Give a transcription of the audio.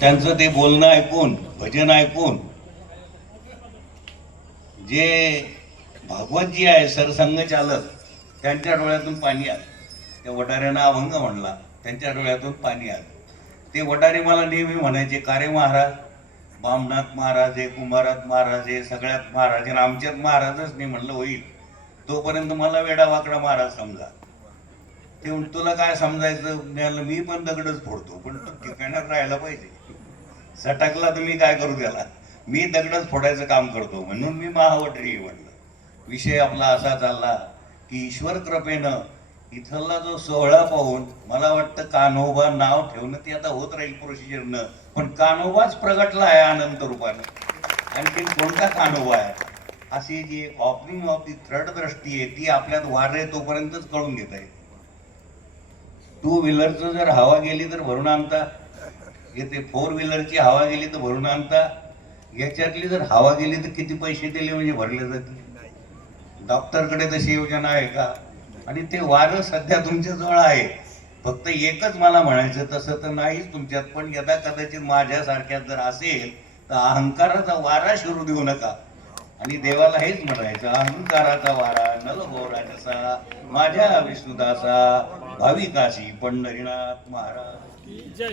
त्यांचं ते बोलणं ऐकून भजन ऐकून जे भागवतजी आहे सरसंघ चालक त्यांच्या डोळ्यातून पाणी आलं. त्या वटाऱ्यानं अभंग म्हणला त्यांच्या डोळ्यातून पाणी आलं. ते वटारे मला नेहमी म्हणायचे कारे महाराज? बामनाथ महाराज आहे कुंभारात महाराज आहे सगळ्यात महाराज आहे आमच्यात महाराजच नाही म्हणलं होईल. तोपर्यंत मला वेडा वाकडा महाराज समजा. ते तुला काय समजायचं? मिळालं मी पण दगडच फोडतो. पण तो ठिकाणात राहायला पाहिजे. सटकला तर मी काय करू त्याला? मी दगडच फोडायचं काम करतो. म्हणून मी महावटरी म्हणलं. विषय आपला असा चालला की ईश्वर कृपेनं इथला जो सोहळा पाहून मला वाटतं कान्होबा नाव ठेवणं ते आता होत राहील प्रोसिजरनं पण कान्होबाच प्रगटला आहे अनंत रूपानं. आणखी कोणता कान्होबा आहे? अशी जी ऑपनिंग ऑफ दी थर्ड दृष्टी आहे ती आपल्यात वाढ आहे तोपर्यंतच कळून घेता येईल टू व्हीलरचं जर हवा गेली तर भरून आणता. येते फोर व्हीलरची हवा गेली तर भरून आणता. याच्यातली जर हवा गेली तर किती पैसे दिले म्हणजे भरले जातील? डॉक्टरकडे तशी योजना आहे का? आणि ते वारं सध्या तुमच्या जवळ आहे. फक्त एकच मला म्हणायचं तसं तर नाहीच तुमच्यात पण यदा कदाचित माझ्यासारख्यात जर असेल तर अहंकाराचा वारा सुरू देऊ नका. आणि देवाला हेच म्हणायचं अहंकाराचा वारा नलभोराजसा हो माझ्या विष्णुदासा भाविकाशी पंढरीनाथ महाराज.